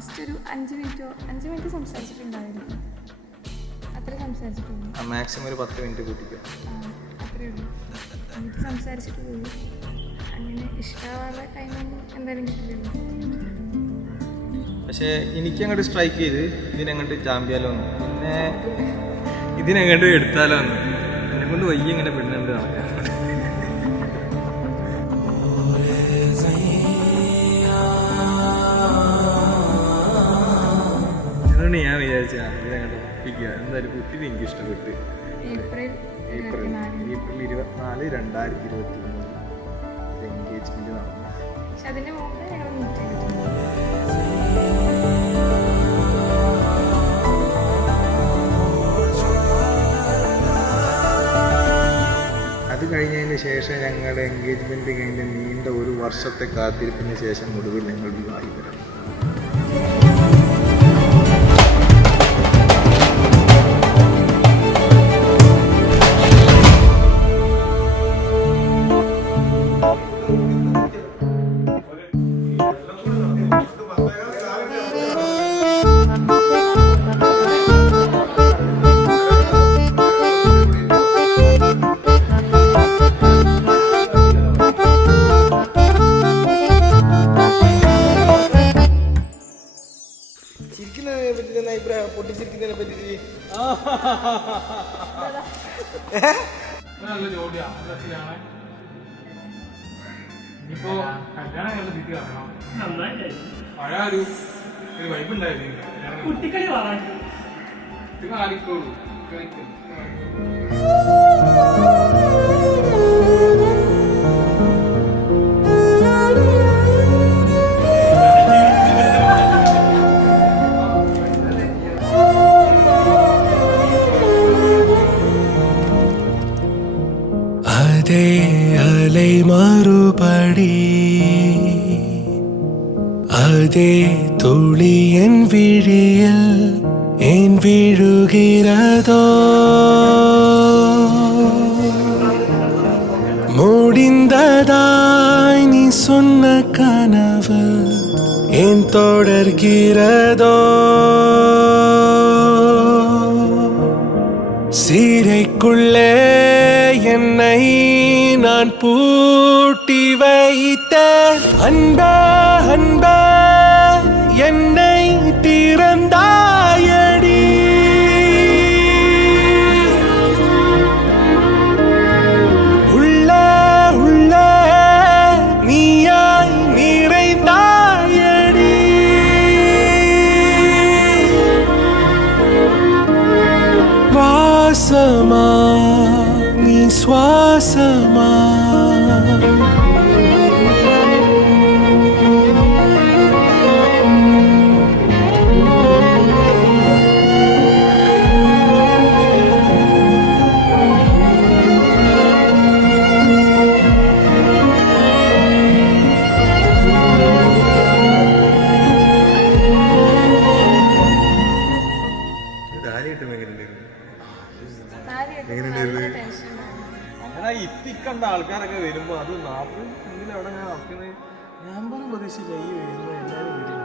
Just ഒരു 5 minute സംസാരിച്ചിട്ടുണ്ടായിരുന്നു. അത്ര സംസാരിച്ചിട്ടുള്ളൂ. Maximum ഒരു 10 മിനിറ്റ് കൂട്ടിക്കും. അത്രേ ഉള്ളൂ. എന്നിട്ട് സംസാരിച്ചിട്ട് പോയി. അങ്ങനെ ഇഷ്ടമുള്ള ടൈമൊന്നും എന്തായാലും കിട്ടില്ലല്ലോ. പക്ഷേ എനിക്കങ്ങോട്ട് സ്ട്രൈക്ക് ചെയ്ത് ഇതിനങ്ങോട്ട് ചാമ്പ്യാലോ എന്ന്, പിന്നെ ഇതിനങ്ങോട്ട് എടുത്താലോ എന്ന്. എന്നെ കൊണ്ട് വയ്യ ഇങ്ങനെ പെണ്ണുണ്ട് നടക്കാൻ. അതുകൊണ്ട് ഞാൻ വിചാരിച്ച ഇതിനങ്ങോട്ട് ഒപ്പിക്കുക. എന്തായാലും കുട്ടി എനിക്ക് ഇഷ്ടപ്പെട്ട്. ഏപ്രിൽ 24, 2023 എൻഗേജ്മെന്റ് നടന്നു. അതിന്റെ മുമ്പ് ഞങ്ങൾ മീറ്റ് ചെയ്തിട്ടുണ്ട്. അത് കഴിഞ്ഞതിന് ശേഷം ഞങ്ങളുടെ എൻഗേജ്മെന്റ് കഴിഞ്ഞ് നീണ്ട ഒരു വർഷത്തെ കാത്തിരിപ്പിന് ശേഷം ഒടുവിൽ ഞങ്ങൾ വിവാഹിതരായി. പൊട്ടിച്ചിരിക്കുന്നതിനെ പറ്റി നല്ല ജോലിയാണ്, നല്ല രസമാണ്. ഇനിയിപ്പോ കല്യാണം നല്ല സ്ഥിതി കാണണം. പഴയ ഒരു വൈബ് ഉണ്ടായിരുന്നു. കുട്ടിക്കളി ആടിക്കോളൂ. அதே அலை மறுபடி அதே துளி என் விழியில் ஏன் விழுகிறதோ முடிந்ததாய் நீ சொன்ன கனவு ஏன் தொடர்கிறதோ சீரைக்குள்ளே என்னை நான் பூட்டி வைத்தேன். அன்பே அன்பே என்னை திறந்தாயடி. உள்ளே உள்ளே நீயாய் நிறைந்தாயடி. வாசமா நீ சுவாசமா ഇത്തിക്കണ്ട ആൾക്കാരൊക്കെ വരുമ്പോ അത് 40 അവിടെ ഞാൻ നടക്കുന്നത്. ഞാൻ പോലും പ്രതീക്ഷിച്ചില്ല ഈ വരുന്നത് എല്ലാവരും വരും.